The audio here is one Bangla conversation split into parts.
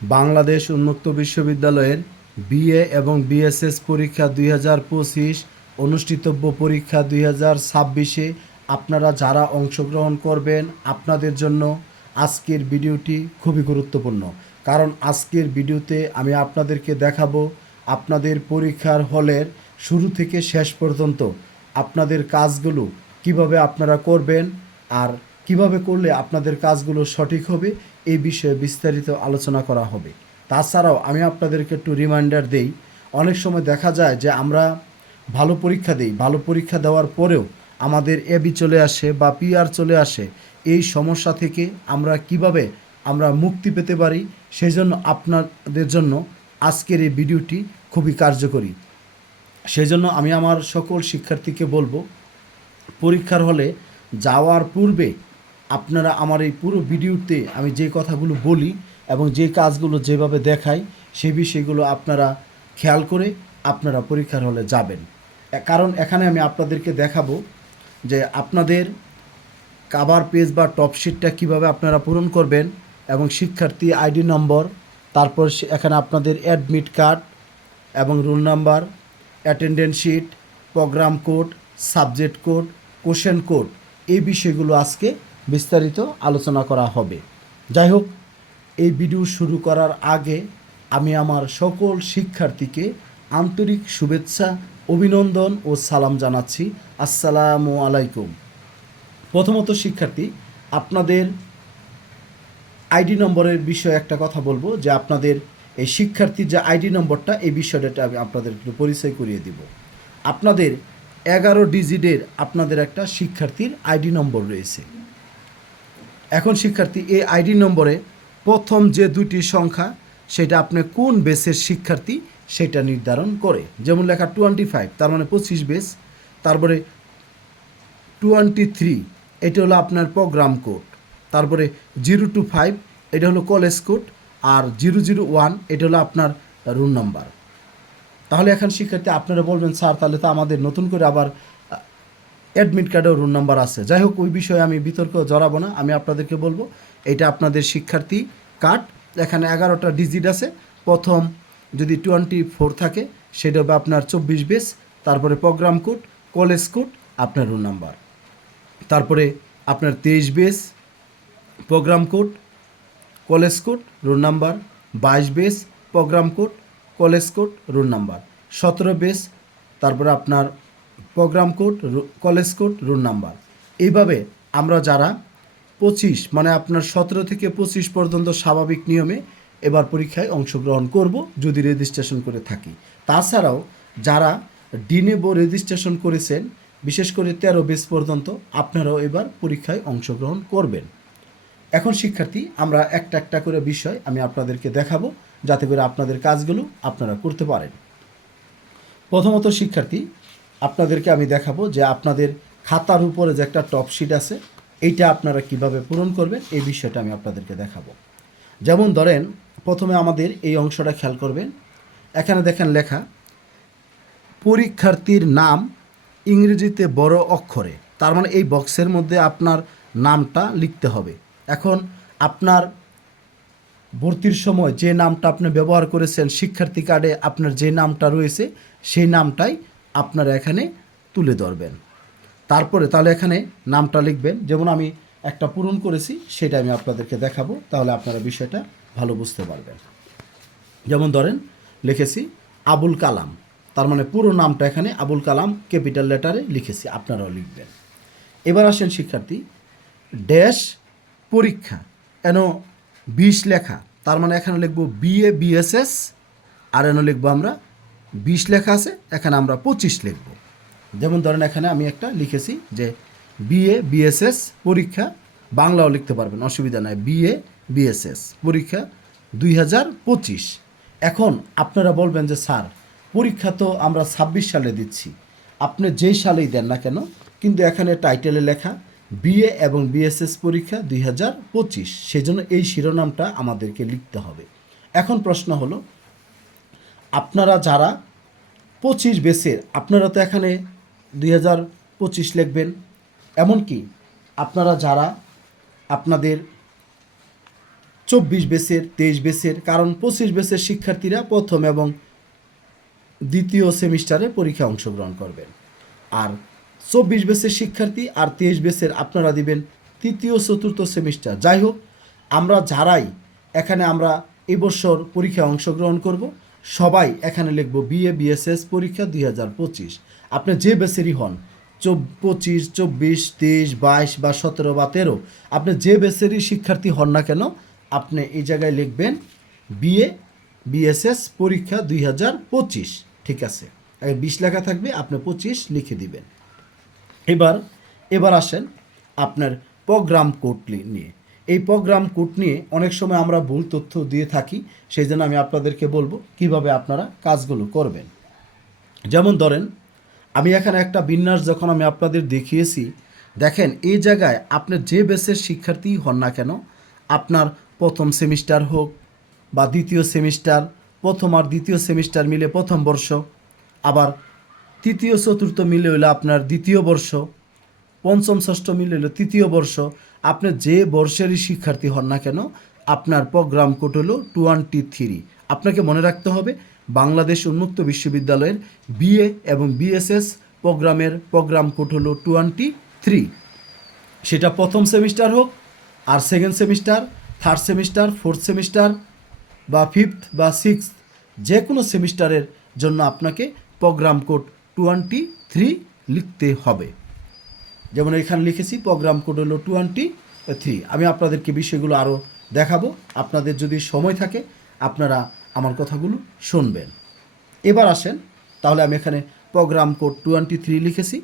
বাংলাদেশ উন্মুক্ত বিশ্ববিদ্যালয়ের বিএ এবং বিএসএস পরীক্ষা 2025 অনুষ্ঠিতব্য পরীক্ষা 2026-এ আপনারা যারা অংশগ্রহণ করবেন আপনাদের জন্য আজকের ভিডিওটি খুবই গুরুত্বপূর্ণ। কারণ আজকের ভিডিওতে আমি আপনাদেরকে দেখাবো আপনাদের পরীক্ষার হলের শুরু থেকে শেষ পর্যন্ত আপনাদের কাজগুলো কিভাবে আপনারা করবেন আর কিভাবে করলে আপনাদের কাজগুলো সঠিক হবে এই বিষয়ে বিস্তারিত আলোচনা করা হবে। তাছাড়াও আমি আপনাদেরকে একটু রিমাইন্ডার দেই, অনেক সময় দেখা যায় যে আমরা ভালো পরীক্ষা দিই, ভালো পরীক্ষা দেওয়ার পরেও আমাদের এবি চলে আসে বা পিআর চলে আসে। এই সমস্যা থেকে আমরা মুক্তি পেতে পারি, সেই জন্য আপনাদের জন্য আজকের এই ভিডিওটি খুবই কার্যকরী। সেই জন্য আমি আমার সকল শিক্ষার্থীকে বলবো, পরীক্ষার হলে যাওয়ার পূর্বে আপনারা আমার এই পুরো ভিডিওতে আমি যে কথাগুলো বলি এবং যে কাজগুলো যেভাবে দেখাই সেই বিষয়গুলো আপনারা খেয়াল করে আপনারা পরীক্ষার হলে যাবেন। কারণ এখানে আমি আপনাদেরকে দেখাবো যে আপনাদের কাভার পেজ বা টপশিটটা কীভাবে আপনারা পূরণ করবেন এবং শিক্ষার্থী আইডি নম্বর, তারপর এখানে আপনাদের অ্যাডমিট কার্ড এবং roll number, attendance sheet, programme code, subject code, question code, এই বিষয়গুলো আজকে বিস্তারিত আলোচনা করা হবে। যাই হোক, এই ভিডিও শুরু করার আগে আমি আমার সকল শিক্ষার্থীকে আন্তরিক শুভেচ্ছা, অভিনন্দন ও সালাম জানাচ্ছি। আসসালামু আলাইকুম। প্রথমত শিক্ষার্থী, আপনাদের আইডি নম্বরের বিষয়ে একটা কথা বলবো যে আপনাদের এই শিক্ষার্থীর যে আইডি নম্বরটা, এই বিষয়টা আমি আপনাদের একটু পরিচয় করিয়ে দিব। আপনাদের 11 ডিজিটের আপনাদের একটা শিক্ষার্থীর আইডি নম্বর রয়েছে। এখন শিক্ষার্থী, এই আইডি নম্বরে প্রথম যে দুটি সংখ্যা সেটা আপনি কোন বেসের শিক্ষার্থী সেটা নির্ধারণ করে। যেমন লেখা 25, তার মানে 25 বেস। তারপরে 23, এটা হলো আপনার প্রোগ্রাম কোড। তারপরে 025, এটা হলো কলেজ কোড। আর 001, এটা হলো আপনার রুল নাম্বার। তাহলে এখন শিক্ষার্থী আপনারা বলবেন, স্যার তাহলে তো আমাদের নতুন করে আবার অ্যাডমিট কার্ডেও রোল নাম্বার আছে। যাই হোক, ওই বিষয়ে আমি বিতর্ক জড়াবো না। আমি আপনাদেরকে বলবো এটা আপনাদের শিক্ষার্থী কার্ড, এখানে 11টা ডিজিট আছে। প্রথম যদি 24 থাকে সেটা হবে আপনার 24 বেস। তারপরে প্রোগ্রাম কোড, কলেজ কোড, আপনার রোল নাম্বার। তারপরে আপনার 23 base, program code, college code, roll number. 22 base, program code, college code, roll number. 17 base, তারপরে আপনার program code, college code, roll number. এইভাবে আমরা যারা 25 মানে আপনার 17 থেকে 25 পর্যন্ত স্বাভাবিক নিয়মে এবার পরীক্ষায় অংশগ্রহণ করব যদি রেজিস্ট্রেশন করে থাকি। তাছাড়াও যারা ডিনেবো রেজিস্ট্রেশন করেছেন, বিশেষ করে 13 বেস পর্যন্ত, আপনারাও এবার পরীক্ষায় অংশগ্রহণ করবেন। এখন শিক্ষার্থী, আমরা একটা একটা করে বিষয় আমি আপনাদেরকে দেখাবো যাতে করে আপনাদের কাজগুলো আপনারা করতে পারেন। প্রথমত শিক্ষার্থী, আপনাদেরকে আমি দেখাবো যে আপনাদের খাতার উপরে যে একটা টপ শিট আছে এইটা আপনারা কিভাবে পূরণ করবেন এই বিষয়টা আমি আপনাদেরকে দেখাবো। যেমন ধরেন, প্রথমে আমাদের এই অংশটা খেয়াল করবেন। এখানে দেখেন লেখা পরীক্ষার্থীর নাম ইংরেজিতে বড় অক্ষরে, তার মানে এই বক্সের মধ্যে আপনার নামটা লিখতে হবে। এখন আপনার ভর্তির সময় যে নামটা আপনি ব্যবহার করেছেন, শিক্ষার্থী কার্ডে আপনার যে নামটা রয়েছে সেই নামটাই আপনারা এখানে তুলে ধরবেন। তারপরে তাহলে এখানে নামটা লিখবেন। যেমন আমি একটা পূরণ করেছি সেটা আমি আপনাদেরকে দেখাবো, তাহলে আপনারা বিষয়টা ভালো বুঝতে পারবেন। যেমন ধরেন লিখেছি আবুল কালাম, তার মানে পুরো নামটা এখানে আবুল কালাম ক্যাপিটাল লেটারে লিখেছি, আপনারাও লিখবেন। এবার আসেন শিক্ষার্থী, ড্যাশ পরীক্ষা এন 20 লেখা, তার মানে এখানে লিখবো বিএ বিএসএস, আর এন লিখবো আমরা 20 লেখা আছে, এখানে আমরা 25 লিখব। যেমন ধরেন এখানে আমি একটা লিখেছি যে বিএ বিএসএস পরীক্ষা, বাংলাও লিখতে পারবেন, অসুবিধা নাই, বিএ বিএসএস পরীক্ষা 2025। এখন আপনারা বলবেন যে স্যার পরীক্ষা তো আমরা 26 সালে দিচ্ছি, আপনি যেই সালেই দেন না কেন, কিন্তু এখানে টাইটেলে লেখা বিএ এবং বিএসএস পরীক্ষা 2025, সেজন্য এই শিরোনামটা আমাদেরকে লিখতে হবে। এখন প্রশ্ন হলো, আপনারা যারা 25 বেসের, আপনারা তো এখানে 2025 লিখবেন। এমনকি আপনারা যারা আপনাদের 24 বেসের, 23 বেসের, কারণ 25 বেসের শিক্ষার্থীরা প্রথম এবং দ্বিতীয় সেমিস্টারে পরীক্ষা অংশগ্রহণ করবেন, আর 24 বেসের শিক্ষার্থী আর 23 বেসের আপনারা দিবেন তৃতীয় চতুর্থ সেমিস্টার। যাই হোক, আমরা যারাই এখানে আমরা এবছর পরীক্ষায় অংশগ্রহণ করব সবাই এখানে লিখব বিএ বিএসএস পরীক্ষা 2025। আপনি যে বেসেরই হন, 25, 24, 23, 22 বা 17 বা 13, আপনি যে বেসেরই শিক্ষার্থী হন না কেন, আপনি এই জায়গায় লিখবেন বিএ বিএসএস পরীক্ষা 2025। ঠিক আছে, 20 লেখা থাকবে, আপনি 25 লিখে দিবেন। এবার আসেন আপনার প্রোগ্রাম কোড নিয়ে। এই প্রোগ্রাম কোড নিয়ে অনেক সময় আমরা ভুল তথ্য দিয়ে থাকি, সেই জন্য আমি আপনাদেরকে বলবো কিভাবে আপনারা কাজগুলো করবেন। যেমন ধরেন, আমি এখানে একটা বিন্যাস যখন আমি আপনাদের দেখিয়েছি, দেখেন এই জায়গায় আপনি যে বেসের শিক্ষার্থী হন না কেন, আপনার প্রথম সেমিস্টার হোক বা দ্বিতীয় সেমিস্টার, প্রথম আর দ্বিতীয় সেমিস্টার মিলে প্রথম বর্ষ, আবার তৃতীয় চতুর্থ মিলে হইলো আপনার দ্বিতীয় বর্ষ, পঞ্চম ষষ্ঠ মিলে হলো তৃতীয় বর্ষ, আপনি যে বর্ষেরই শিক্ষার্থী হন না কেন, আপনার প্রোগ্রাম কোড হলো 23। আপনাকে মনে রাখতে হবে বাংলাদেশ উন্মুক্ত বিশ্ববিদ্যালয়ের বিএ এবং বিএসএস প্রোগ্রামের প্রোগ্রাম কোড হলো 23। সেটা প্রথম সেমিস্টার হোক আর second semester, third semester, fourth semester বা ফিফথ বা সিক্সথ, যে কোনো সেমিস্টারের জন্য আপনাকে প্রোগ্রাম কোড 23 লিখতে হবে। যেমন এখানে লিখেছি প্রোগ্রাম কোড হলো 23। আমি আপনাদেরকে বিষয়গুলো আরও দেখাবো, আপনাদের যদি সময় থাকে আপনারা আমার কথাগুলো শুনবেন। এবার আসেন, তাহলে আমি এখানে প্রোগ্রাম কোড 23 লিখেছি,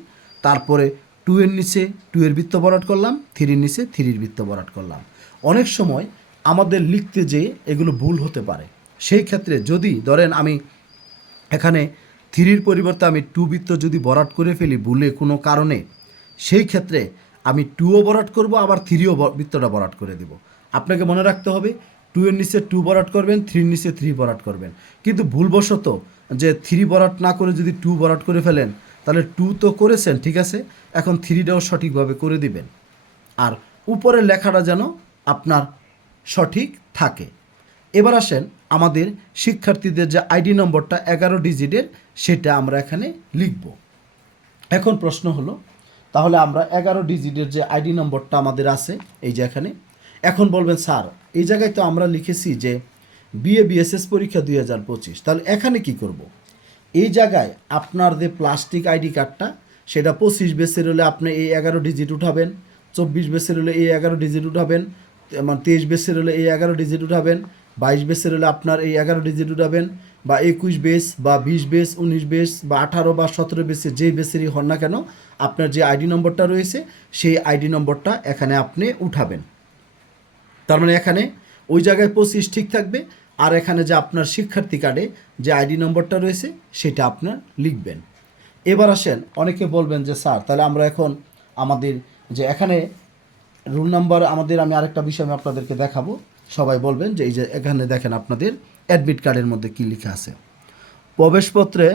তারপরে 2 এর নিচে 2 এর বৃত্ত বরাট করলাম, 3 এর নিচে 3 এর বৃত্ত বরাট করলাম। অনেক সময় আমাদের লিখতে যেয়ে এগুলো ভুল হতে পারে, সেই ক্ষেত্রে যদি ধরেন আমি এখানে 3 পরিবর্তে আমি 2 বৃত্ত যদি বরাট করে ফেলি ভুলে কোনো কারণে, সেই ক্ষেত্রে আমি 2ও বরাট করব, আবার 3ও বৃত্তটা বরাট করে দেব। আপনাকে মনে রাখতে হবে 2 এর নিচে 2 বরাট করবেন, 3 এর নিচে 3 বরাট করবেন। কিন্তু ভুলবশত যে 3 বরাট না করে যদি 2 বরাট করে ফেলেন, তাহলে 2 তো করেছেন ঠিক আছে, এখন 3টাও সঠিকভাবে করে দিবেন, আর উপরের লেখাটা যেন আপনার সঠিক থাকে। এবার আসেন আমাদের শিক্ষার্থীদের যে আইডি নম্বরটা 11 ডিজিটের, সেটা আমরা এখানে লিখব। এখন প্রশ্ন হলো, তাহলে আমরা 11 ডিজিটের যে আইডি নম্বরটা আমাদের আছে এই যে এখানে, এখন বলবেন স্যার এই জায়গায় তো আমরা লিখেছি যে বিএ বিএসএস পরীক্ষা 2025, তাহলে এখানে কি করব? এই জায়গায় আপনার যে প্লাস্টিক আইডি কার্ডটা, সেটা 25 বেসের হলে আপনি এই 11 ডিজিট উঠাবেন, 24 বেসের হলে এই 11 ডিজিট উঠাবেন, মানে 23 বেসের হলে এই 11 ডিজিট উঠাবেন, 22 বেসের হলে আপনার এই 11 ডিজিট উঠাবেন, বা 21 বেস বা 20 বেস, 19 বেস বা 18 বা 17 বেসের যেই বেসেরই হন না কেন, আপনার যে আইডি নম্বরটা রয়েছে সেই আইডি নম্বরটা এখানে আপনি উঠাবেন। তার মানে এখানে ওই জায়গায় 25 ঠিক থাকবে, আর এখানে যে আপনার শিক্ষার্থী কার্ডে যে আইডি নম্বরটা রয়েছে সেটা আপনার লিখবেন। এবার আসেন, অনেকে বলবেন যে স্যার তাহলে আমরা এখন আমাদের যে এখানে রুল নাম্বার আমাদের, আমি আরেকটা বিষয় আমি আপনাদেরকে দেখাবো, সবাই বলবেন যে এই যে এখানে দেখেন আপনাদের অ্যাডমিট কার্ডের মধ্যে কী লেখা আছে। প্রবেশপত্রে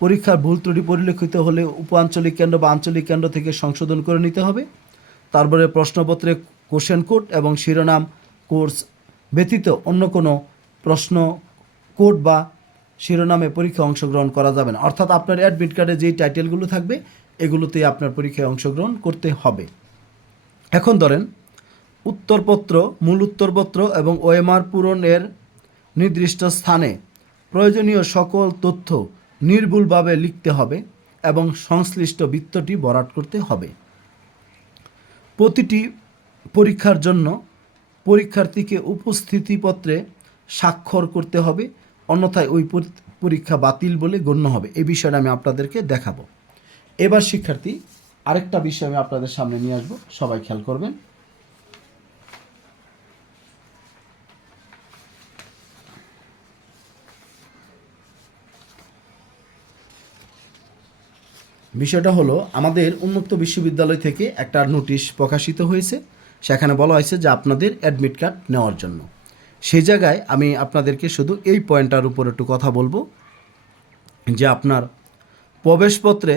পরীক্ষার ভুল ত্রুটি পরিলক্ষিত হলে উপ আঞ্চলিক কেন্দ্র বা আঞ্চলিক কেন্দ্র থেকে সংশোধন করে নিতে হবে। তারপরে প্রশ্নপত্রে কোশ্চেন কোড এবং শিরোনাম কোর্স ব্যতীত অন্য কোনো প্রশ্ন কোড বা শিরোনামে পরীক্ষায় অংশগ্রহণ করা যাবে না। অর্থাৎ আপনার অ্যাডমিট কার্ডে যেই টাইটেলগুলো থাকবে এগুলোতেই আপনার পরীক্ষায় অংশগ্রহণ করতে হবে। এখন ধরেন উত্তরপত্র, মূল উত্তরপত্র এবং ওএমআর পূরণের নির্দিষ্ট স্থানে প্রয়োজনীয় সকল তথ্য নির্ভুলভাবে লিখতে হবে এবং সংশ্লিষ্ট বৃত্তটি ভরাট করতে হবে। প্রতিটি পরীক্ষার জন্য পরীক্ষার্থীকে উপস্থিতিপত্রে স্বাক্ষর করতে হবে, অন্যথায় ওই পরীক্ষা বাতিল বলে গণ্য হবে। এই বিষয়টা আমি আপনাদেরকে দেখাবো। এবার শিক্ষার্থী আরেকটা বিষয় আমি আপনাদের সামনে নিয়ে আসবো, সবাই খেয়াল করবেন। বিষয়টা হলো আমাদের উন্মুক্ত বিশ্ববিদ্যালয় থেকে একটা নোটিশ প্রকাশিত হয়েছে, সেখানে বলা হয়েছে যে আপনাদের অ্যাডমিট কার্ড নেওয়ার জন্য। সেই জায়গায় আমি আপনাদেরকে শুধু এই পয়েন্টটার উপর একটু কথা বলবো যে আপনার প্রবেশপত্রে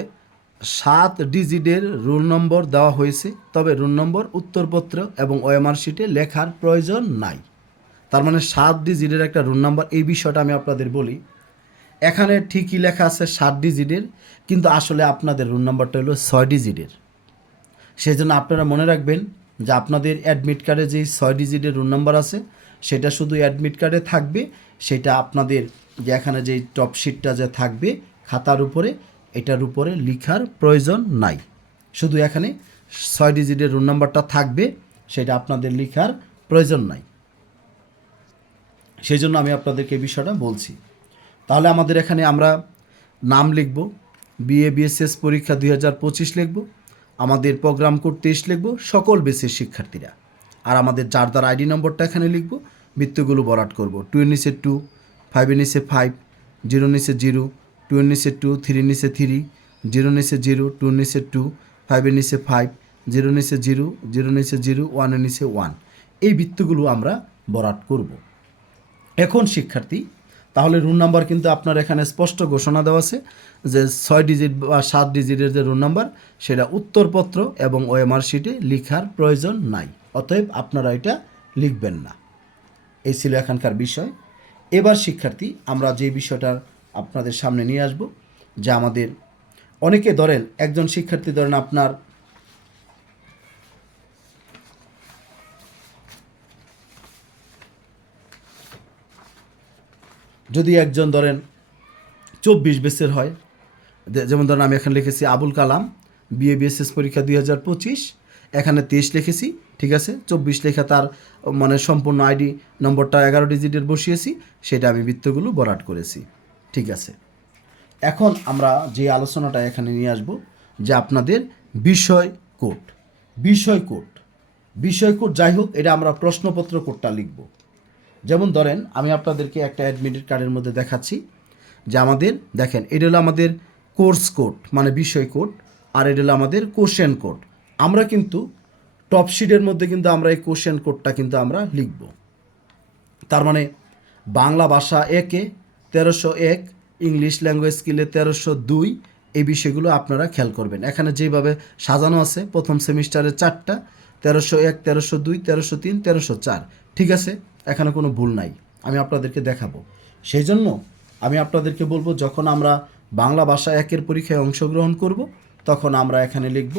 7 ডিজিটের রোল নম্বর দেওয়া হয়েছে, তবে রোল নম্বর উত্তরপত্র এবং ওএমআর শিটে লেখার প্রয়োজন নাই। তার মানে 7 ডিজিটের একটা রোল নাম্বার। এই বিষয়টা আমি আপনাদের বলি, এখানে ঠিকই লেখা আছে 7 ডিজিটের, কিন্তু আসলে আপনাদের রোল নাম্বারটা হলো 6 ডিজিটের। সেই জন্য আপনারা মনে রাখবেন যে আপনাদের অ্যাডমিট কার্ডে যেই 6 ডিজিটের রোল নাম্বার আছে সেটা শুধু অ্যাডমিট কার্ডে থাকবে, সেটা আপনাদের যে এখানে যেই টপ শিটটা যে থাকবে খাতার উপরে, এটার উপরে লেখার প্রয়োজন নাই। শুধু এখানে 6 ডিজিটের রোল নাম্বারটা থাকবে, সেটা আপনাদের লেখার প্রয়োজন নাই। সেই জন্য আমি আপনাদেরকে এই বিষয়টা বলছি। তাহলে আমাদের এখানে আমরা নাম লিখব, বিএ বিএসএস পরীক্ষা 2025 লিখব, আমাদের প্রোগ্রাম কোড 23 লিখব, সকল বেসের শিক্ষার্থীরা। আর আমাদের যার দ্বার আইডি নম্বরটা এখানে লিখব, বৃত্তগুলো বরাট করব। 2 এর নিচে 2, 5 এর নিচে 5, 0 নিচে 0, 2 এর নিচে 2, 3 এর নিচে 3, 0 নিচে 0, 2 এর নিচে 2, 5 এর নিচে 5, 0 নিচে 0, 0 নিচে 0, 1 এর নিচে 1। এই বৃত্তগুলো আমরা বরাট করব। এখন শিক্ষার্থী, তাহলে রুল নাম্বার কিন্তু আপনার এখানে স্পষ্ট ঘোষণা দেওয়া আছে যে 6 ডিজিট বা 7 ডিজিটের যে রুল নাম্বার সেটা উত্তরপত্র এবং ওএমআর শিটে লেখার প্রয়োজন নাই, অতএব আপনারা এটা লিখবেন না। এই ছিল এখানকার বিষয়। এবার শিক্ষার্থী, আমরা যে বিষয়টা আপনাদের সামনে নিয়ে আসব, যে আমাদের অনেকে ধরেন, একজন শিক্ষার্থী ধরেন আপনার যদি একজন ধরেন 24 বেসের হয়, যেমন ধরেন আমি এখানে লিখেছি আবুল কালাম বিএ বিএসএস পরীক্ষা 2025, এখানে 23 লিখেছি, ঠিক আছে। 24 লেখা তার মানে সম্পূর্ণ আইডি নম্বরটা 11 ডিজিটের বসিয়েছি, সেটা আমি বৃত্তগুলো বরাট করেছি, ঠিক আছে। এখন আমরা যে আলোচনাটা এখানে নিয়ে আসব, যে আপনাদের বিষয় কোড। বিষয় কোড যাই হোক, এটা আমরা প্রশ্নপত্র কোডটা লিখব। যেমন ধরেন আমি আপনাদেরকে একটা অ্যাডমিট কার্ডের মধ্যে দেখাচ্ছি, যে আমাদের দেখেন এটা হলো আমাদের কোর্স কোড মানে বিষয় কোড, আর এটা হলো আমাদের কোশ্চেন কোড। আমরা কিন্তু টপ শিটের মধ্যে কিন্তু আমরা এই কোশ্চেন কোডটা কিন্তু আমরা লিখব। তার মানে বাংলা ভাষা 1-এ 1301, ইংলিশ ল্যাঙ্গুয়েজ স্কিলে 1302, এই বিষয়গুলো আপনারা খেয়াল করবেন। এখানে যেভাবে সাজানো আছে, প্রথম সেমিস্টারে 4টা, 1301, 1302, 1303, 1304, ঠিক আছে, এখানে কোনো ভুল নাই, আমি আপনাদেরকে দেখাবো। সেই জন্য আমি আপনাদেরকে বলবো, যখন আমরা বাংলা ভাষা 1-এর পরীক্ষায় অংশগ্রহণ করব, তখন আমরা এখানে লিখব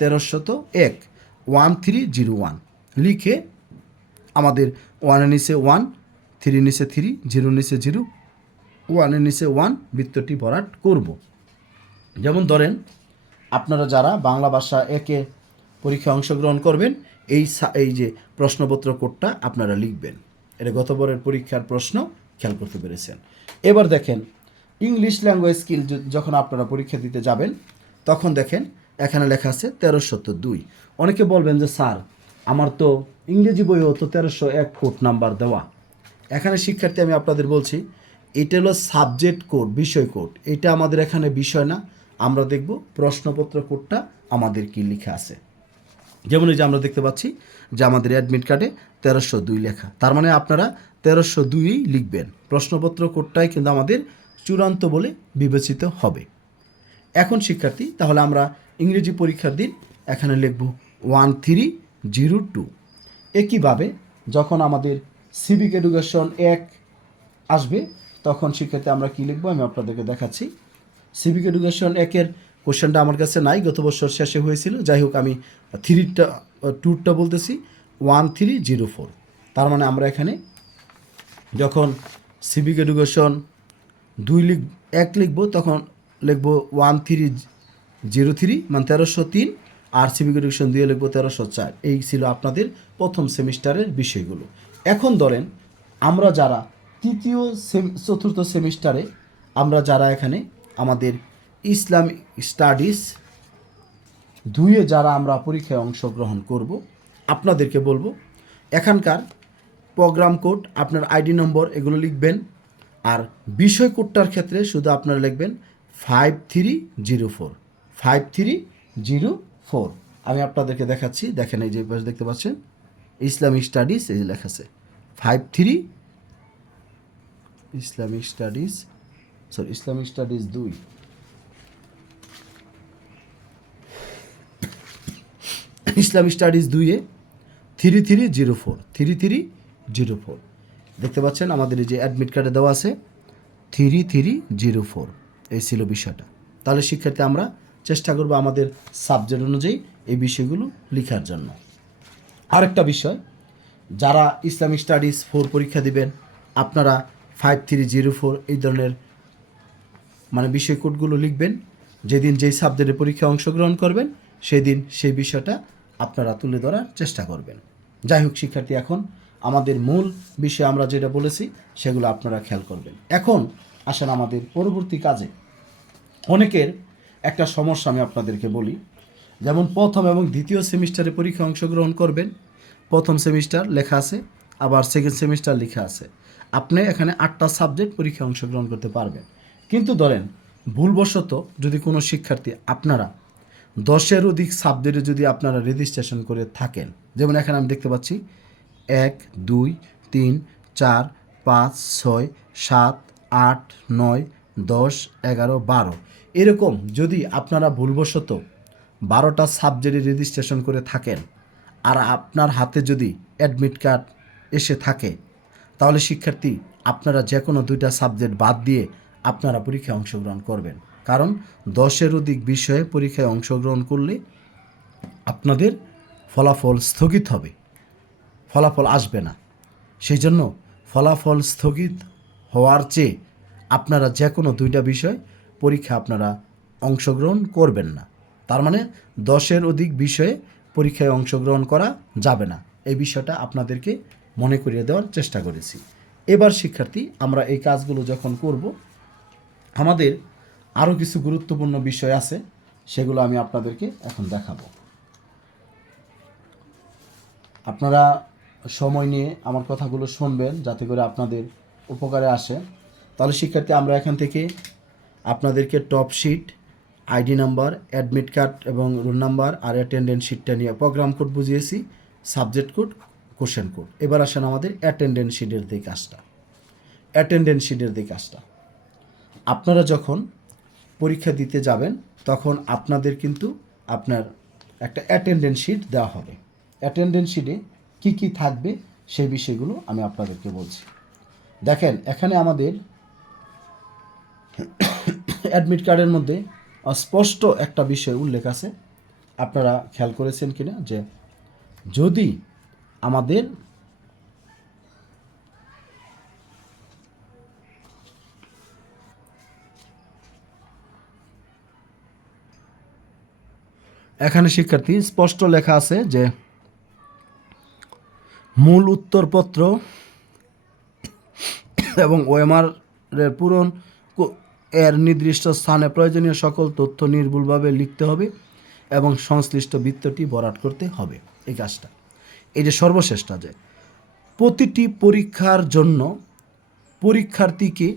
1301, 1301 লিখে আমাদের 1 এর নিচে 1, 3 এর নিচে 3, 0 নিচে 0, 1 এর নিচে 1 বৃত্তটি ভরাট করব। যেমন ধরেন আপনারা যারা বাংলা ভাষা 1-এ পরীক্ষায় অংশগ্রহণ করবেন, এই যে প্রশ্নপত্র কোডটা আপনারা লিখবেন। এটা গতবারের পরীক্ষার প্রশ্ন, খেয়াল করতে পেরেছেন। এবার দেখেন ইংলিশ ল্যাঙ্গুয়েজ স্কিল যখন আপনারা পরীক্ষা দিতে যাবেন, তখন দেখেন এখানে লেখা আছে 1302। অনেকে বলবেন যে স্যার আমার তো ইংরেজি বইও তো 1301 কোড নাম্বার দেওয়া। এখানে শিক্ষার্থী আমি আপনাদের বলছি, এটা হলো সাবজেক্ট কোড, বিষয় কোড। এটা আমাদের এখানে বিষয় না, আমরা দেখব প্রশ্নপত্র কোডটা আমাদের কি লেখা আছে। যেমন এই যে আমরা দেখতে পাচ্ছি যে আমাদের অ্যাডমিট কার্ডে 1302 লেখা, তার মানে আপনারা 1302ই লিখবেন। প্রশ্নপত্র কোডটাই কিন্তু আমাদের চূড়ান্ত বলে বিবেচিত হবে। এখন শিক্ষার্থী, তাহলে আমরা ইংরেজি পরীক্ষার দিন এখানে লিখব 1302। একইভাবে যখন আমাদের সিভিক এডুকেশন 1 আসবে, তখন শিক্ষার্থী আমরা কি লিখব আমি আপনাদেরকে দেখাচ্ছি। সিভিক এডুকেশন 1-এর কোশ্চেনটা আমার কাছে নাই, গত বছর শেষে হয়েছিল। যাই হোক, আমি 2টা বলতেছি, 1304। তার মানে আমরা এখানে যখন সিভিক এডুকেশন 1 লিখব, তখন লিখব 1303 মানে 1303, আর সিভিক এডুকেশন 2 লিখব 1304। এই ছিল আপনাদের প্রথম সেমিস্টারের বিষয়গুলো। এখন ধরেন আমরা যারা চতুর্থ সেমিস্টারে, আমরা যারা এখানে আমাদের ইসলাম স্টাডিজ 2-এ যারা আমরা পরীক্ষায় অংশগ্রহণ করব, আপনাদেরকে বলবো এখানকার প্রোগ্রাম কোড, আপনার আইডি নম্বর এগুলো লিখবেন। আর বিষয় কোডটার ক্ষেত্রে শুধু আপনারা লিখবেন 5304, 5304। আমি আপনাদেরকে দেখাচ্ছি, দেখেন এই যে পাশে দেখতে পাচ্ছেন ইসলামিক স্টাডিজ, এই যে লেখা আছে 53, ইসলামিক স্টাডিজ 2, ইসলামিক স্টাডিজ 2-এ 3304, 3304। দেখতে পাচ্ছেন আমাদের এই যে অ্যাডমিট কার্ডে দেওয়া আছে 3304, এই ছিল বিষয়টা। তাহলে শিক্ষার্থী আমরা চেষ্টা করব আমাদের সাবজেক্ট অনুযায়ী এই বিষয়গুলো লেখার জন্য। আরেকটা বিষয়, যারা ইসলামিক স্টাডিজ 4 পরীক্ষা দিবেন আপনারা 5304 এই ধরনের মানে বিষয় কোডগুলো লিখবেন। যেদিন যেই সাবজেক্টের পরীক্ষায় অংশগ্রহণ করবেন সেদিন সেই বিষয়টা আপনারা তুলে ধরার চেষ্টা করবেন। যাই হোক শিক্ষার্থী, এখন আমাদের মূল বিষয় আমরা যেটা বলেছি সেগুলো আপনারা খেয়াল করবেন। এখন আসেন আমাদের পরবর্তী কাজে। অনেকের একটা সমস্যা আমি আপনাদেরকে বলি, যেমন প্রথম এবং দ্বিতীয় সেমিস্টারে পরীক্ষায় অংশগ্রহণ করবেন, প্রথম সেমিস্টার লেখা আছে, আবার সেকেন্ড সেমিস্টার লেখা আছে। আপনি এখানে 8টা সাবজেক্ট পরীক্ষায় অংশগ্রহণ করতে পারবেন। কিন্তু ধরেন ভুলবশত যদি কোনো শিক্ষার্থী আপনারা 10-এর অধিক সাবজেক্টে যদি আপনারা রেজিস্ট্রেশন করে থাকেন, যেমন এখানে আমি দেখতে পাচ্ছি 1, 2, 3, 4, 5, 6, 7, 8, 9, 10, 11, 12 এরকম যদি আপনারা ভুলবশত 12টা সাবজেক্টে রেজিস্ট্রেশন করে থাকেন আর আপনার হাতে যদি অ্যাডমিট কার্ড এসে থাকে, তাহলে শিক্ষার্থী আপনারা যে কোনো 2টা সাবজেক্ট বাদ দিয়ে আপনারা পরীক্ষায় অংশগ্রহণ করবেন। কারণ 10-এর অধিক বিষয়ে পরীক্ষায় অংশগ্রহণ করলে আপনাদের ফলাফল স্থগিত হবে, ফলাফল আসবে না। সেই জন্য ফলাফল স্থগিত হওয়ার চেয়ে আপনারা যে কোনো 2টা বিষয় পরীক্ষা আপনারা অংশগ্রহণ করবেন না। তার মানে 10-এর অধিক বিষয়ে পরীক্ষায় অংশগ্রহণ করা যাবে না। এই বিষয়টা আপনাদেরকে মনে করিয়ে দেওয়ার চেষ্টা করেছি। এবার শিক্ষার্থী আমরা এই কাজগুলো যখন করব, আমাদের আরও কিছু গুরুত্বপূর্ণ বিষয় আছে, সেগুলো আমি আপনাদেরকে এখন দেখাবো। আপনারা সময় নিয়ে আমার কথাগুলো শুনবেন যাতে করে আপনাদের উপকারে আসে। তাহলে শিক্ষার্থী আমরা এখান থেকে আপনাদেরকে top sheet, ID number, admit card এবং রোল নাম্বার আর অ্যাটেন্ডেন্স শিটটা নিয়ে প্রোগ্রাম কোড বুঝিয়েছি, সাবজেক্ট কোড, কোশ্চেন কোড। এবার আসেন আমাদের অ্যাটেন্ডেন্স শিটের দিকে কাজটা। অ্যাটেন্ডেন্স শিটের দিকে কাজটা আপনারা যখন পরীক্ষা দিতে যাবেন তখন আপনাদের কিন্তু আপনার একটা অ্যাটেন্ডেন্স শিট দেওয়া হবে। অ্যাটেন্ডেন্স শিটে কী কী থাকবে সেই বিষয়গুলো আমি আপনাদেরকে বলছি। দেখেন এখানে আমাদের অ্যাডমিট কার্ডের মধ্যে স্পষ্ট একটা বিষয় উল্লেখ আছে, আপনারা খেয়াল করেছেন কিনা, যে যদি আমাদের এখানে শিক্ষার্থী স্পষ্ট লেখা আছে যে মূল উত্তরপত্র এবং ওএমআর এর পূরণ এর নির্দিষ্ট স্থানে প্রয়োজনীয় সকল তথ্য নির্ভুলভাবে লিখতে হবে এবং সংশ্লিষ্ট বৃত্তটি ভরাট করতে হবে। এই কাজটা, এই যে সর্বশেষটা, যে প্রতিটি পরীক্ষার জন্য পরীক্ষার্থীকে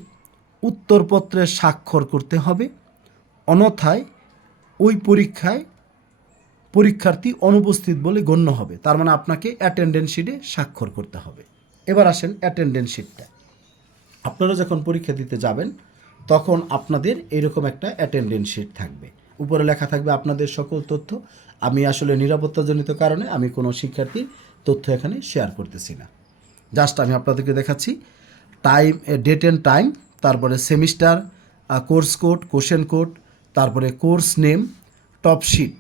উত্তরপত্রে স্বাক্ষর করতে হবে, অন্যথায় ওই পরীক্ষায় পরীক্ষার্থী অনুপস্থিত বলে গণ্য হবে। তার মানে আপনাকে অ্যাটেন্ডেন্স শিটে স্বাক্ষর করতে হবে। এবার আসেন অ্যাটেন্ডেন্স শিটটা। আপনারা যখন পরীক্ষা দিতে যাবেন তখন আপনাদের এরকম একটা অ্যাটেন্ডেন্স শিট থাকবে, উপরে লেখা থাকবে আপনাদের সকল তথ্য। আমি আসলে নিরাপত্তাজনিত কারণে আমি কোনো শিক্ষার্থীর তথ্য এখানে শেয়ার করতেছি না, জাস্ট আমি আপনাদেরকে দেখাচ্ছি টাইম, ডেট অ্যান্ড টাইম, তারপরে semester, course code, question code, তারপরে course name, top sheet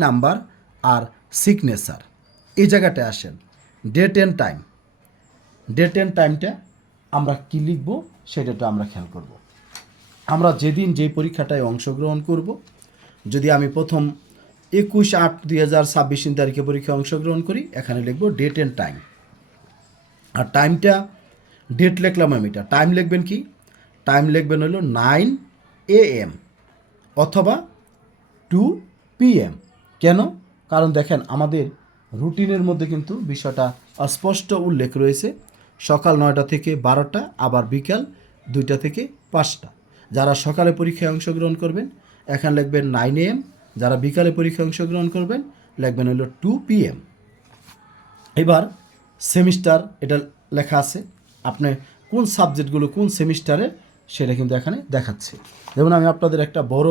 number আর সিগনেচার। এই জায়গাটায় আসেন ডেট অ্যান্ড টাইমটা আমরা কী লিখব সেটা আমরা খেয়াল করব। আমরা যেদিন যেই পরীক্ষাটায় অংশগ্রহণ করব, যদি আমি প্রথম 21/8/2026 তারিখে পরীক্ষায় অংশগ্রহণ করি, এখানে লিখব ডেট অ্যান্ড টাইম। আর টাইমটা, ডেট লিখলাম আমি, এটা টাইম লিখবেন কি, টাইম লিখবেন হলো 9 AM অথবা 2 PM। কেন? কারণ দেখেন আমাদের রুটিনের মধ্যে কিন্তু বিষয়টা স্পষ্ট উল্লেখ রয়েছে, সকাল 9টা থেকে 12টা, আবার বিকাল 2টা থেকে 5টা। যারা সকালে পরীক্ষায় অংশগ্রহণ করবেন এখানে লিখবেন 9 AM, যারা বিকালে পরীক্ষায় অংশগ্রহণ করবেন লিখবেন হলো 2 PM। এবার সেমিস্টার, এটা লেখা আছে আপনি কোন সাবজেক্টগুলো কোন সেমিস্টারে সেটা কিন্তু এখানে দেখাচ্ছে। যেমন আমি আপনাদের একটা বড়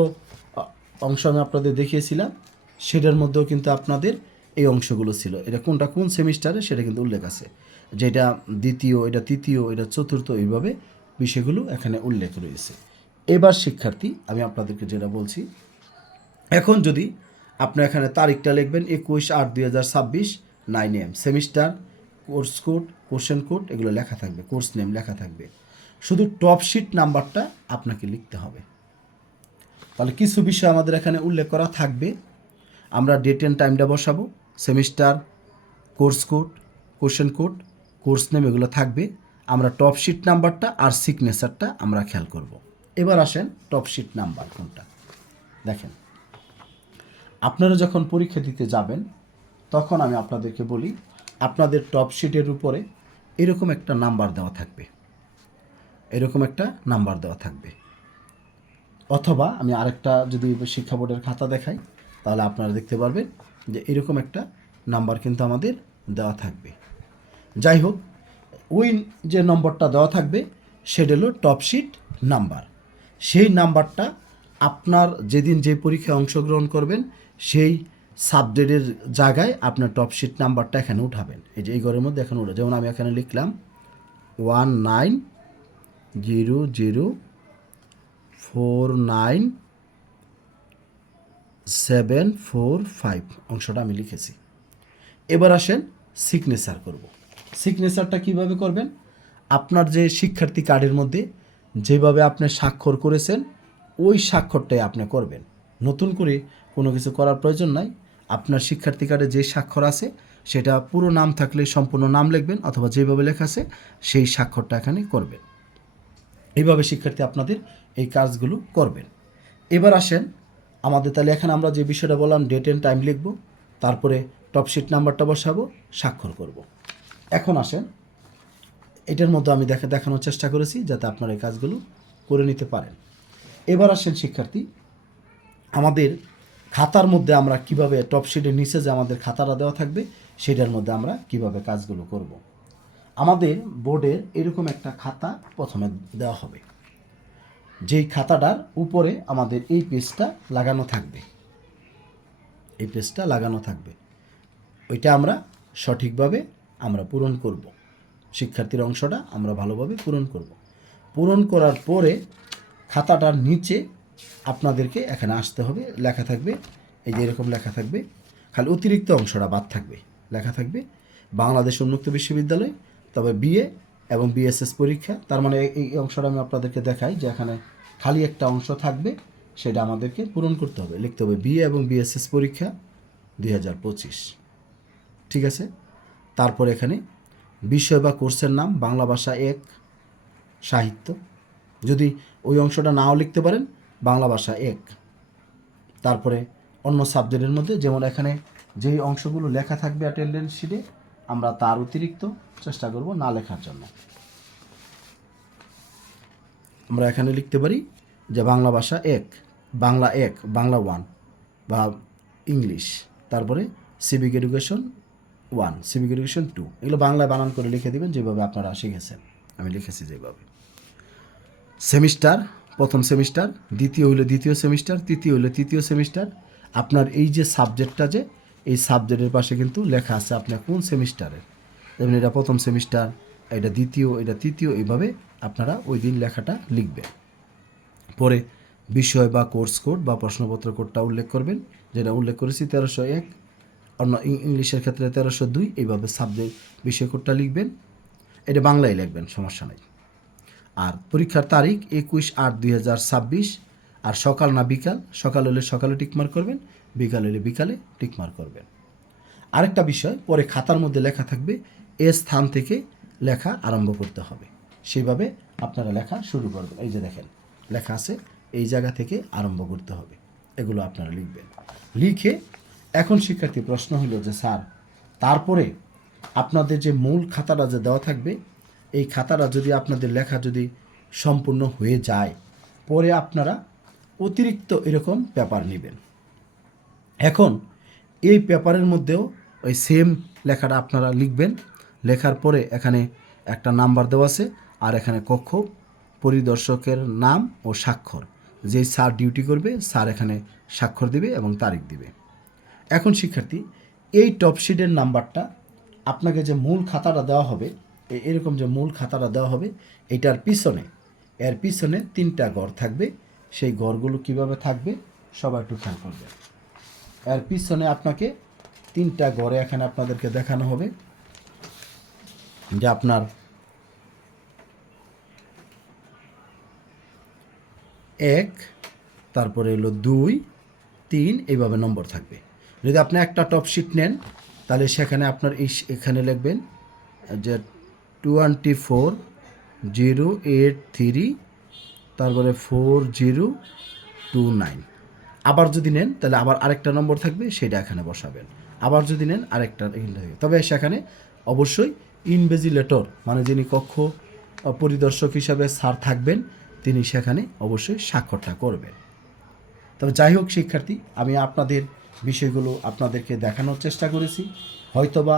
অংশ আমি আপনাদের দেখিয়েছিলাম, সেটার মধ্যেও কিন্তু আপনাদের এই অংশগুলো ছিল। এটা কোনটা কোন সেমিস্টারে সেটা কিন্তু উল্লেখ আছে, যেটা দ্বিতীয়, এটা তৃতীয়, এটা চতুর্থ, এইভাবে বিষয়গুলো এখানে উল্লেখ রয়েছে। এবার শিক্ষার্থী আমি আপনাদেরকে যেটা বলছি, এখন যদি আপনি এখানে তারিখটা লিখবেন 21/8/2026 9 AM, semester, course code, question code এগুলো লেখা থাকবে, কোর্স নেম লেখা থাকবে, শুধু টপ শিট নাম্বারটা আপনাকে লিখতে হবে। তাহলে কিছু বিষয় আমাদের এখানে উল্লেখ করা থাকবে। আমরা ডেট অ্যান্ড টাইমটা বসাবো, semester, course code, question code, course name এগুলো থাকবে। আমরা টপ শিট নাম্বারটা আর সিগনেচারটা আমরা খেয়াল করব। এবার আসেন টপ শিট নাম্বার কোনটা। দেখেন, আপনারা যখন পরীক্ষা দিতে যাবেন তখন আমি আপনাদেরকে বলি, আপনাদের টপ শিটের উপরে এরকম একটা নাম্বার দেওয়া থাকবে, এরকম একটা নাম্বার দেওয়া থাকবে। অথবা আমি আরেকটা যদি শিক্ষা বোর্ডের খাতা দেখাই তাহলে আপনারা দেখতে পারবেন যে এরকম একটা নাম্বার কিন্তু আমাদের দেওয়া থাকবে। যাই হোক, ওই যে নম্বরটা দেওয়া থাকবে সেটা হলো টপ শিট নাম্বার। সেই নাম্বারটা আপনার যেদিন যে পরীক্ষায় অংশগ্রহণ করবেন সেই সাবজেক্টের জায়গায় আপনার টপ শিট নাম্বারটা এখানে উঠাবেন। এই যে এই ঘরের মধ্যে এখানে উঠে, যেমন আমি এখানে লিখলাম 1900494745 অংশটা আমি লিখেছি। এবার আসেন সিগনেচার করব। সিগনেচারটা কিভাবে করবেন? আপনার যে শিক্ষার্থী কার্ডের মধ্যে যেভাবে আপনি স্বাক্ষর করেছেন ওই স্বাক্ষরটাই আপনি করবেন, নতুন করে কোনো কিছু করার প্রয়োজন নাই। আপনার শিক্ষার্থী কার্ডে যে স্বাক্ষর আছে সেটা পুরো নাম থাকলে সম্পূর্ণ নাম লিখবেন, অথবা যেভাবে লেখা আছে সেই স্বাক্ষরটা এখানে করবেন। এইভাবে শিক্ষার্থী আপনাদের এই কাজগুলো করবেন। এবার আসেন আমাদের, তাহলে এখানে আমরা যে বিষয়টা বললাম ডেট অ্যান্ড টাইম লিখব, তারপরে টপ শিট নাম্বারটা বসাবো, স্বাক্ষর করব। এখন আসেন, এটার মধ্যে আমি দেখানোর চেষ্টা করেছি যাতে আপনারা এই কাজগুলো করে নিতে পারেন। এবার আসেন শিক্ষার্থী, আমাদের খাতার মধ্যে আমরা কিভাবে টপ শিটের নিচে যে আমাদের খাতাটা দেওয়া থাকবে সেটার মধ্যে আমরা কিভাবে কাজগুলো করব। আমাদের বোর্ডের এরকম একটা খাতা প্রথমে দেওয়া হবে, যেই খাতাটার উপরে আমাদের এই পেজটা লাগানো থাকবে, এই পেজটা লাগানো থাকবে, ওইটা আমরা সঠিকভাবে আমরা পূরণ করব। শিক্ষার্থীর অংশটা আমরা ভালোভাবে পূরণ করব। পূরণ করার পরে খাতাটার নিচে আপনাদেরকে এখানে আসতে হবে, লেখা থাকবে এই যে এরকম লেখা থাকবে, খালি অতিরিক্ত অংশটা বাদ থাকবে, লেখা থাকবে বাংলাদেশ উন্মুক্ত বিশ্ববিদ্যালয়, তবে বিএ এবং বিএসএস পরীক্ষা। তার মানে এই অংশটা আমি আপনাদেরকে দেখাই যে এখানে খালি একটা অংশ থাকবে, সেটা আমাদেরকে পূরণ করতে হবে, লিখতে হবে বিএ এবং বিএসএস পরীক্ষা 2025। ঠিক আছে, তারপর এখানে বিষয় বা কোর্সের নাম বাংলা ভাষা 1 সাহিত্য, যদি ওই অংশটা নাও লিখতে পারেন বাংলা ভাষা 1। তারপরে অন্য সাবজেক্টের মধ্যে যেমন এখানে যেই অংশগুলো লেখা থাকবে অ্যাটেন্ডেন্স শিটে আমরা তার অতিরিক্ত চেষ্টা করব না লেখার জন্য। আমরা এখানে লিখতে পারি যে বাংলা ভাষা 1, বাংলা 1, বাংলা 1 বা ইংলিশ, তারপরে সিভিক এডুকেশন 1, সিভিক এডুকেশন 2, এগুলো বাংলায় বানান করে লিখে দেবেন যেভাবে আপনারা শিখেছেন, আমি লিখেছি যেভাবে। সেমিস্টার, প্রথম সেমিস্টার, দ্বিতীয় হইলো দ্বিতীয় সেমিস্টার, তৃতীয় হইলো তৃতীয় সেমিস্টার। আপনার এই যে সাবজেক্টটা, যে এই সাবজেক্টের পাশে কিন্তু লেখা আছে আপনার কোন সেমিস্টারের, যেমন এটা প্রথম সেমিস্টার, এটা দ্বিতীয়, এটা তৃতীয়, এইভাবে আপনারা ওই দিন লেখাটা লিখবেন। পরে বিষয় বা কোর্স কোড বা প্রশ্নপত্র কোডটা উল্লেখ করবেন, যেটা উল্লেখ করেছি 1301, অন্য ইংলিশের ক্ষেত্রে 1302, এইভাবে সাবজেক্ট বিষয় কোডটা লিখবেন। এটা বাংলায় লিখবেন, সমস্যা নেই। আর পরীক্ষার তারিখ 21/8/2026, আর সকাল না বিকাল, সকাল হলে সকালে টিকমার্ক করবেন, বিকাল হলে বিকালে টিকমার্ক করবেন। আরেকটা বিষয়, পরে খাতার মধ্যে লেখা থাকবে এ স্থান থেকে লেখা আরম্ভ করতে হবে, সেইভাবে আপনারা লেখা শুরু করবেন। এই যে দেখেন লেখা আছে এই জায়গা থেকে আরম্ভ করতে হবে, এগুলো আপনারা লিখবেন। লিখে এখন শিক্ষার্থী প্রশ্ন হলো যে স্যার, তারপরে আপনাদের যে মূল খাতাটা যে দেওয়া থাকবে এই খাতাটা যদি আপনাদের লেখা যদি সম্পূর্ণ হয়ে যায়, পরে আপনারা অতিরিক্ত এরকম পেপার নেবেন। এখন এই পেপারের মধ্যেও ওই সেম লেখাটা আপনারা লিখবেন। লেখার পরে এখানে একটা নাম্বার দেওয়া আছে, আর এখানে কক্ষ, পরিদর্শকের নাম ও স্বাক্ষর, যেই স্যার ডিউটি করবে স্যার এখানে স্বাক্ষর দিবে এবং তারিখ দিবে। এখন শিক্ষার্থী এই টপশিটের নাম্বারটা আপনাকে যে মূল খাতাটা দেওয়া হবে, এরকম যে মূল খাতাটা দেওয়া হবে, এটার এর পিছনে 3টা ঘর থাকবে। সেই ঘরগুলো কিভাবে থাকবে সবাই একটু খেয়াল করবেন। এর পিছনে আপনাকে 3টা ঘরে এখানে আপনাদেরকে দেখানো হবে যে আপনার 1, তারপরে হলো 2, 3, এইভাবে নম্বর থাকবে। যদি আপনি একটা টপশিট নেন তাহলে সেখানে আপনার এখানে লিখবেন যে 24083, তারপরে 4029। আবার যদি নেন তাহলে আবার আরেকটা নম্বর থাকবে, সেটা এখানে বসাবেন। আবার যদি নেন আরেকটা থাকবে। তবে সেখানে অবশ্যই ইনভিজিলেটর মানে যিনি কক্ষ পরিদর্শক হিসাবে স্যার থাকবেন, তিনি সেখানে অবশ্যই স্বাক্ষরটা করবেন। তবে যাই হোক শিক্ষার্থী, আমি আপনাদের বিষয়গুলো আপনাদেরকে দেখানোর চেষ্টা করেছি। হয়তোবা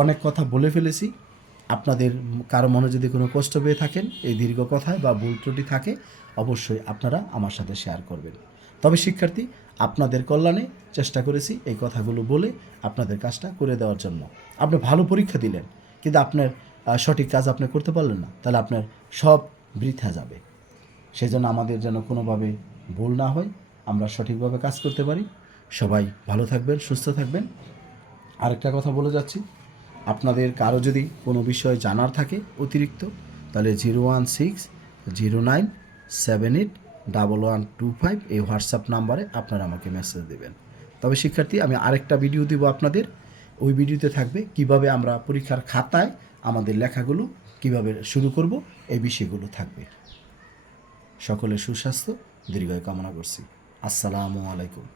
অনেক কথা বলে ফেলেছি। আপনাদের কারো মনে যদি কোনো কষ্ট পেয়ে থাকেন এই দীর্ঘ কথায় বা ভুল ত্রুটি থাকে, অবশ্যই আপনারা আমার সাথে শেয়ার করবেন। তবে শিক্ষার্থী, আপনাদের কল্যাণে চেষ্টা করেছি এই কথাগুলো বলে আপনাদের কাজটা করে দেওয়ার জন্য। আপনি ভালো পরীক্ষা দিলেন কিন্তু আপনার সঠিক কাজ আপনি করতে পারলেন না, তাহলে আপনার সব বৃথা যাবে। সেই জন্য আমাদের যেন কোনোভাবে ভুল না হয়, আমরা সঠিকভাবে কাজ করতে পারি। সবাই ভালো থাকবেন, সুস্থ থাকবেন। আরেকটা কথা বলে যাচ্ছি, আপনাদের কারো যদি কোনো বিষয় জানার থাকে অতিরিক্ত, তাহলে 01609781125 এই হোয়াটসঅ্যাপ নাম্বারে আপনারা আমাকে মেসেজ দেবেন। তবে শিক্ষার্থী, আমি আরেকটা ভিডিও দিব আপনাদের। ওই ভিডিওতে থাকবে কিভাবে আমরা পরীক্ষার খাতায় আমাদের লেখাগুলো কিভাবে শুরু করব, এই বিষয়গুলো থাকবে। সকলের সুস্বাস্থ্য দীর্ঘায়ু কামনা করছি। আসসালামু আলাইকুম।